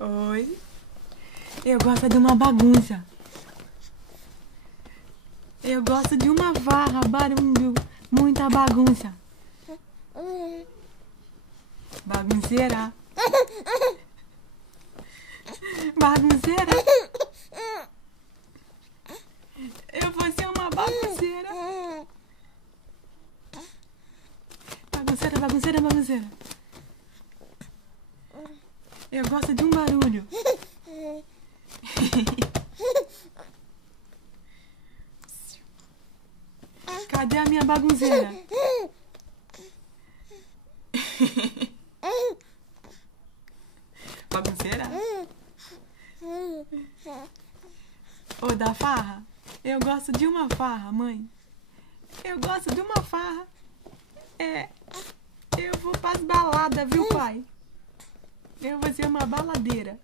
Oi. Eu gosto de uma bagunça. Eu gosto de uma farra, barulho, muita bagunça. Bagunceira. Bagunceira. Eu vou ser uma bagunceira. Bagunceira, bagunceira, bagunceira. Eu gosto de um barulho. Cadê a minha bagunceira? Bagunceira? Ô, da farra? Eu gosto de uma farra, mãe. Eu gosto de uma farra. Eu vou pras baladas, viu, pai? Eu vou ser uma baladeira.